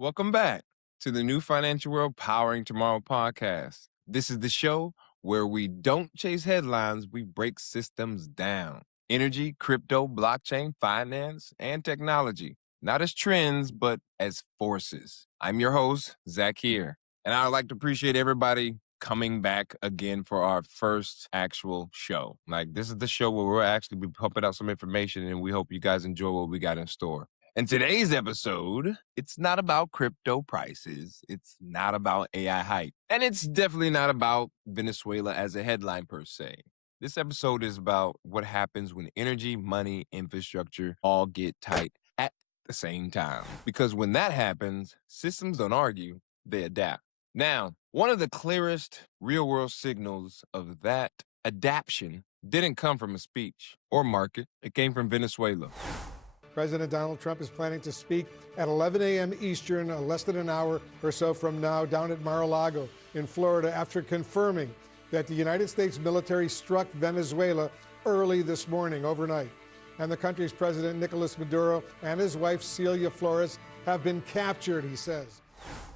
Welcome back to the New Financial World Powering Tomorrow podcast. This is the show where we don't chase headlines, we break systems down. Energy, crypto, blockchain, finance, and technology, not as trends, but as forces. I'm your host, Zach here, and I'd like to appreciate everybody coming back again for our first actual show. Like, this is the show where we'll actually be pumping out some information, and we hope you guys enjoy what we got in store. In today's episode, it's not about crypto prices. It's not about AI hype. And it's definitely not about Venezuela as a headline per se. This episode is about what happens when energy, money, infrastructure all get tight at the same time. Because when that happens, systems don't argue, they adapt. Now, one of the clearest real-world signals of that adaptation didn't come from a speech or market. It came from Venezuela. President Donald Trump is planning to speak at 11 a.m. Eastern, less than an hour or so from now, down at Mar-a-Lago in Florida, after confirming that the United States military struck Venezuela early this morning, overnight. And the country's president, Nicolas Maduro, and his wife, Celia Flores, have been captured, he says.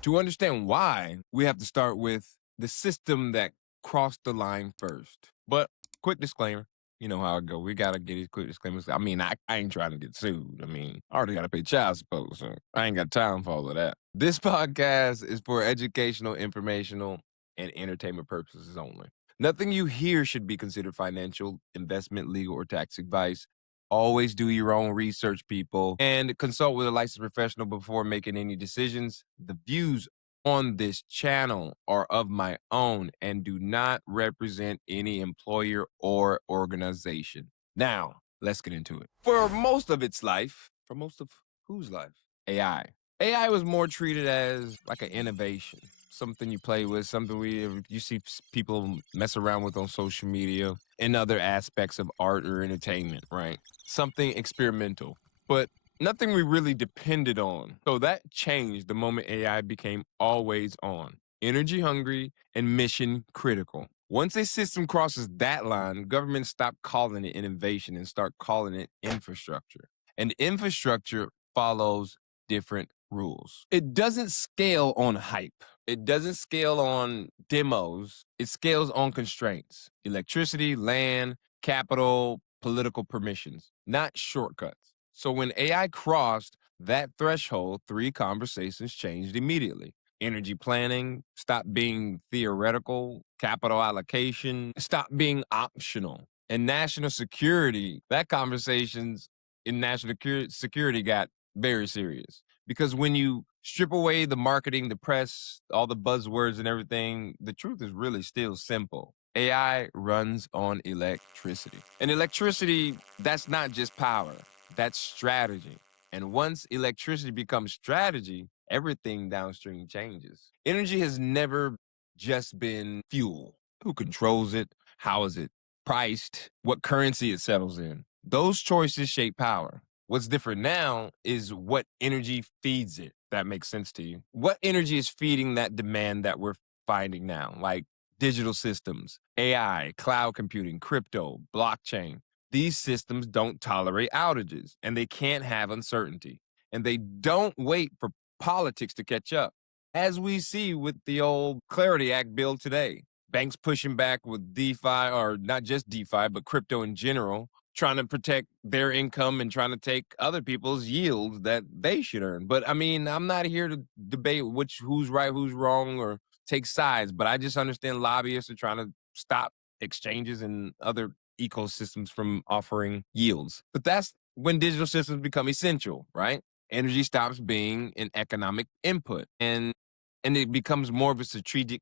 To understand why, we have to start with the system that crossed the line first. But quick disclaimer. You know how it go. We got to get these quick disclaimers. I mean, I ain't trying to get sued. I already got to pay child support, so I ain't got time for all of that. This podcast is for educational, informational, and entertainment purposes only. Nothing you hear should be considered financial, investment, legal, or tax advice. Always do your own research, people, and consult with a licensed professional before making any decisions. The views on this channel are of my own and do not represent any employer or organization. Now, let's get into it. For most of its life, for most of whose life? AI. AI was more treated as like an innovation, something you play with, something you see people mess around with on social media and other aspects of art or entertainment, right? Something experimental. But nothing we really depended on. So that changed the moment AI became always on, energy hungry, and mission critical. Once a system crosses that line, governments stop calling it innovation and start calling it infrastructure. And infrastructure follows different rules. It doesn't scale on hype. It doesn't scale on demos. It scales on constraints: electricity, land, capital, political permissions, not shortcuts. So when AI crossed that threshold, three conversations changed immediately. Energy planning stopped being theoretical, capital allocation stopped being optional, and national security, that conversations in national security got very serious. Because when you strip away the marketing, the press, all the buzzwords and everything, the truth is really still simple. AI runs on electricity. And electricity, that's not just power, that's strategy. And once electricity becomes strategy, everything downstream changes. Energy has never just been fuel. Who controls it? How is it priced? What currency it settles in? Those choices shape power. What's different now is what energy feeds it. That makes sense to you. What energy is feeding that demand that we're finding now? Like digital systems, AI, cloud computing, crypto, blockchain. These systems don't tolerate outages, and they can't have uncertainty, and they don't wait for politics to catch up. As we see with the old Clarity Act bill today, banks pushing back with DeFi, or not just DeFi, but crypto in general, trying to protect their income and trying to take other people's yields that they should earn. But I'm not here to debate who's right, who's wrong, or take sides, but I just understand lobbyists are trying to stop exchanges and other ecosystems from offering yields. But that's when digital systems become essential, right? Energy stops being an economic input and it becomes more of a strategic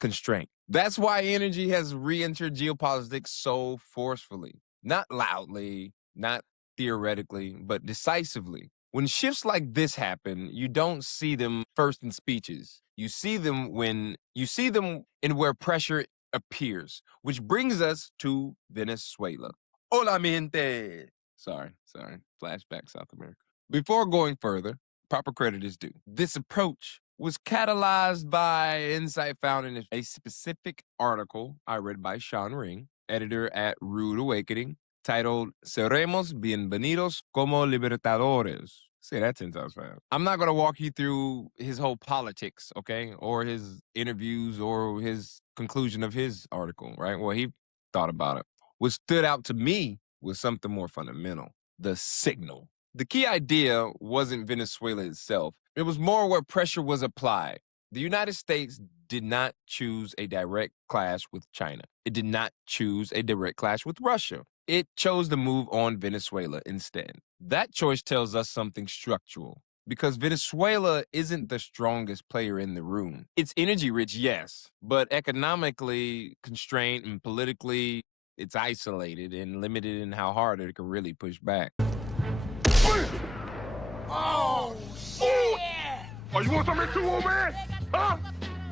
constraint. That's why energy has re-entered geopolitics so forcefully, not loudly, not theoretically, but decisively. When shifts like this happen, you don't see them first in speeches. You see them in where pressure appears, which brings us to Venezuela. Hola, mi gente. Sorry. Flashback South America. Before going further, proper credit is due. This approach was catalyzed by insight found in a specific article I read by Sean Ring, editor at Rude Awakening, titled Seremos Bienvenidos como Libertadores. Say that 10 times fast. I'm not going to walk you through his whole politics, okay? Or his interviews or his conclusion of his article, right? Well, he thought about it. What stood out to me was something more fundamental: the signal. The key idea wasn't Venezuela itself, it was more where pressure was applied. The United States did not choose a direct clash with China, it did not choose a direct clash with Russia. It chose to move on Venezuela instead. That choice tells us something structural because Venezuela isn't the strongest player in the room. It's energy rich, yes, but economically constrained and politically, it's isolated and limited in how hard it can really push back. Oh, shit! Oh, you want something too, old man? Huh?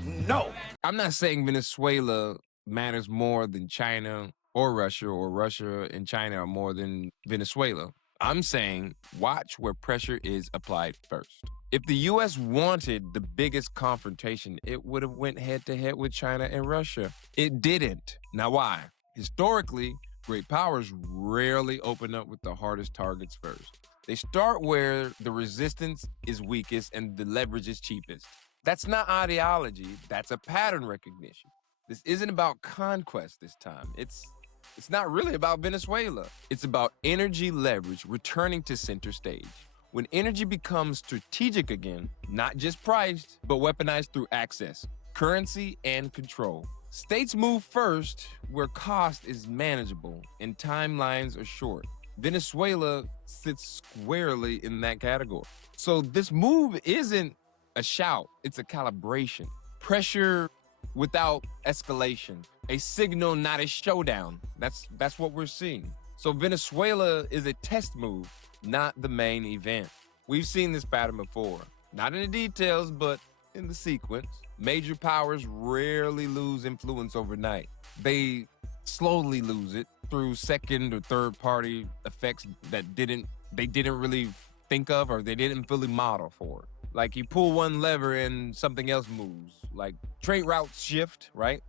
No. I'm not saying Venezuela matters more than China or Russia and China are more than Venezuela. I'm saying watch where pressure is applied first. If the U.S. wanted the biggest confrontation, it would have went head-to-head with China and Russia. It didn't. Now why? Historically, great powers rarely open up with the hardest targets first. They start where the resistance is weakest and the leverage is cheapest. That's not ideology, that's a pattern recognition. This isn't about conquest this time. It's not really about Venezuela. It's about energy leverage returning to center stage. When energy becomes strategic again, not just priced, but weaponized through access, currency, and control. States move first where cost is manageable and timelines are short. Venezuela sits squarely in that category. So this move isn't a shout, it's a calibration. Pressure without escalation. A signal, not a showdown. That's what we're seeing. So Venezuela is a test move, not the main event. We've seen this pattern before. Not in the details, but in the sequence. Major powers rarely lose influence overnight. They slowly lose it through second or third party effects that they didn't really think of or they didn't fully model for. Like you pull one lever and something else moves. Like trade routes shift, right?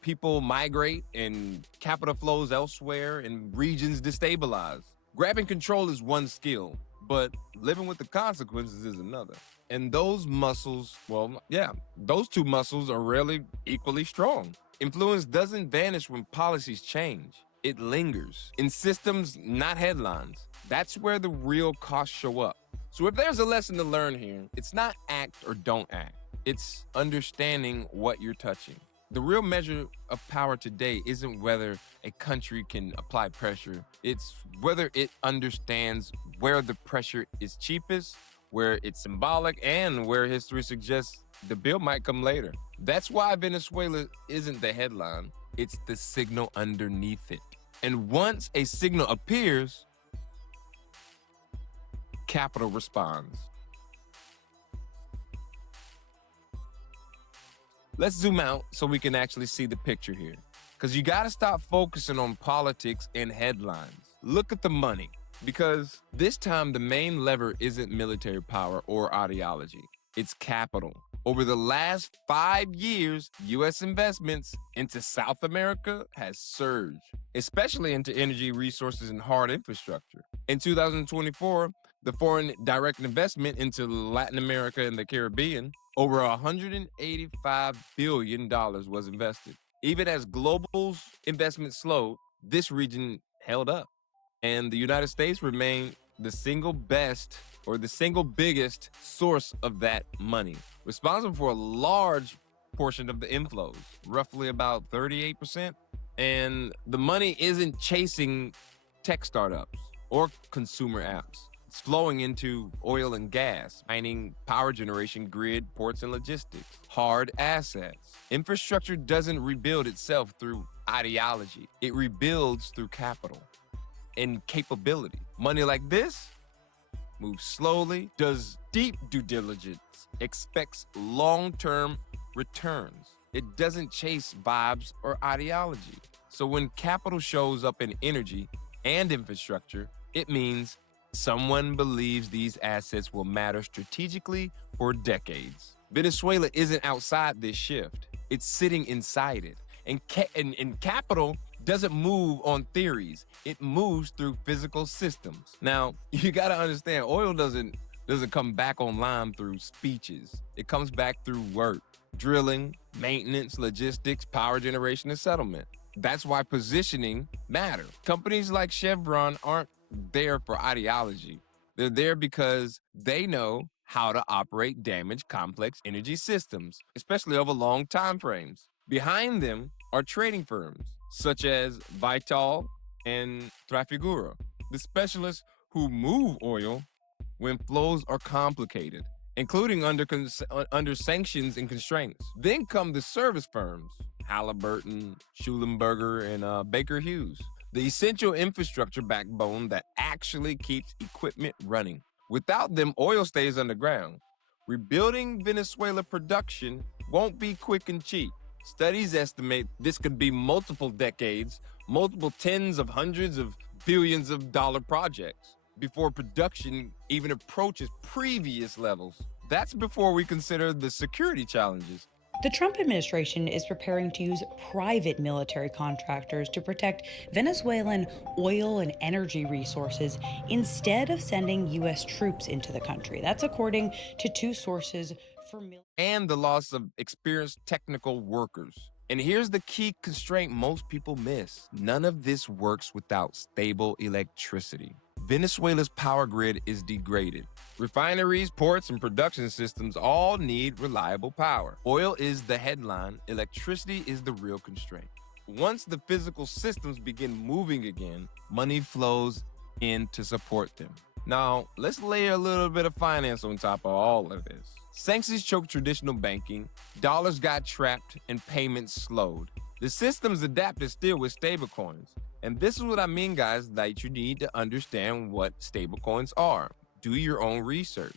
People migrate and capital flows elsewhere and regions destabilize. Grabbing control is one skill, but living with the consequences is another. And those muscles, those two muscles are rarely equally strong. Influence doesn't vanish when policies change. It lingers in systems, not headlines. That's where the real costs show up. So if there's a lesson to learn here, it's not act or don't act. It's understanding what you're touching. The real measure of power today isn't whether a country can apply pressure. It's whether it understands where the pressure is cheapest, where it's symbolic, and where history suggests the bill might come later. That's why Venezuela isn't the headline. It's the signal underneath it. And once a signal appears, capital responds. Let's zoom out so we can actually see the picture here. Because you got to stop focusing on politics and headlines. Look at the money. Because this time, the main lever isn't military power or ideology. It's capital. Over the last 5 years, U.S. investments into South America has surged, especially into energy resources and hard infrastructure. In 2024, the foreign direct investment into Latin America and the Caribbean, over $185 billion was invested. Even as global's investment slowed, this region held up. And the United States remained the single best or the single biggest source of that money, responsible for a large portion of the inflows, roughly about 38%. And the money isn't chasing tech startups or consumer apps. It's flowing into oil and gas, mining, power generation, grid, ports, and logistics, hard assets. Infrastructure doesn't rebuild itself through ideology. It rebuilds through capital and capability. Money like this moves slowly, does deep due diligence, expects long-term returns. It doesn't chase vibes or ideology. So when capital shows up in energy and infrastructure, it means someone believes these assets will matter strategically for decades. Venezuela isn't outside this shift. It's sitting inside it. And capital doesn't move on theories. It moves through physical systems. Now, you got to understand, oil doesn't come back online through speeches. It comes back through work, drilling, maintenance, logistics, power generation, and settlement. That's why positioning matters. Companies like Chevron aren't there for ideology. They're there because they know how to operate damaged, complex energy systems, especially over long time frames. Behind them are trading firms such as Vital and Trafigura, the specialists who move oil when flows are complicated, including under sanctions and constraints. Then come the service firms, Halliburton, Schulenberger, and Baker Hughes, the essential infrastructure backbone that actually keeps equipment running. Without them, oil stays underground. Rebuilding Venezuela production won't be quick and cheap. Studies estimate this could be multiple decades, multiple tens of hundreds of billions of dollar projects before production even approaches previous levels. That's before we consider the security challenges. The Trump administration is preparing to use private military contractors to protect Venezuelan oil and energy resources instead of sending U.S. troops into the country. That's according to two sources for and the loss of experienced technical workers. And here's the key constraint most people miss. None of this works without stable electricity. Venezuela's power grid is degraded. Refineries, ports, and production systems all need reliable power. Oil is the headline, electricity is the real constraint. Once the physical systems begin moving again, money flows in to support them. Now, let's lay a little bit of finance on top of all of this. Sanctions choked traditional banking, dollars got trapped, and payments slowed. The systems adapted still with stablecoins. And this is what I mean, guys, that you need to understand what stablecoins are. Do your own research.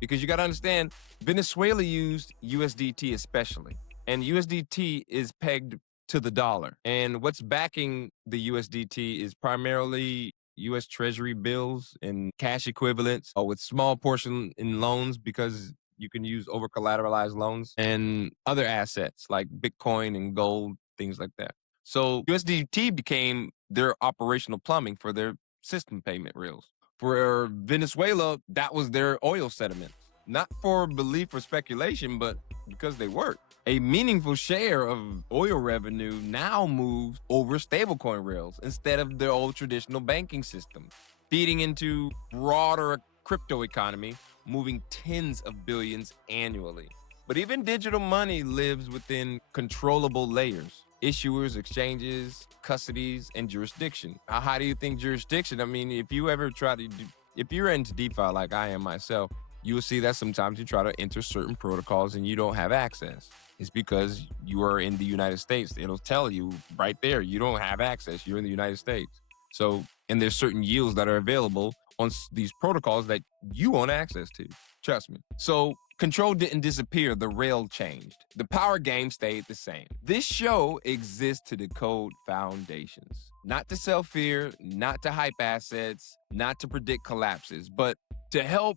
Because you got to understand, Venezuela used USDT especially. And USDT is pegged to the dollar. And what's backing the USDT is primarily U.S. Treasury bills and cash equivalents, with small portion in loans because you can use over-collateralized loans and other assets like Bitcoin and gold, things like that. So USDT became their operational plumbing for their system payment rails. For Venezuela, that was their oil sediments. Not for belief or speculation, but because they work. A meaningful share of oil revenue now moves over stablecoin rails instead of their old traditional banking system, feeding into broader crypto economy, moving tens of billions annually. But even digital money lives within controllable layers. Issuers, exchanges, custodies, and jurisdiction. How do you think jurisdiction? I mean, if you ever try to if you're into DeFi like I am myself, you will see that sometimes you try to enter certain protocols and you don't have access. It's because you are in the United States. It'll tell you right there, you don't have access. You're in the United States. So, and there's certain yields that are available on these protocols that you want access to. Trust me. So, control didn't disappear, the rail changed. The power game stayed the same. This show exists to decode foundations. Not to sell fear, not to hype assets, not to predict collapses, but to help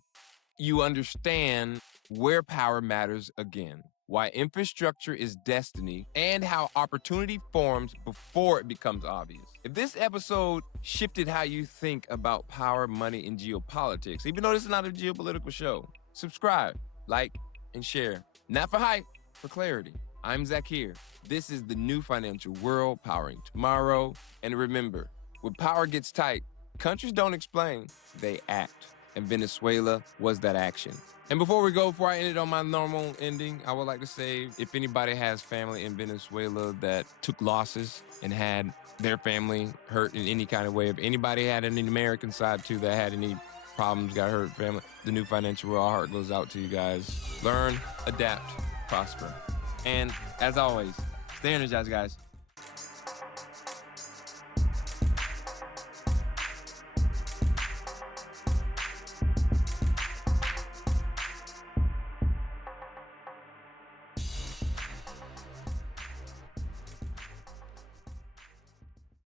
you understand where power matters again, why infrastructure is destiny, and how opportunity forms before it becomes obvious. If this episode shifted how you think about power, money, and geopolitics, even though this is not a geopolitical show, subscribe, like, and share. Not for hype, for clarity. I'm Zakir. This is the new financial world powering tomorrow. And remember, when power gets tight, countries don't explain, they act. And Venezuela was that action. And before I end it on my normal ending, I would like to say, if anybody has family in Venezuela that took losses and had their family hurt in any kind of way, if anybody had an American side too that had any problems, got hurt, family, the new financial world, our heart goes out to you guys. Learn, adapt, prosper. And as always, stay energized, guys.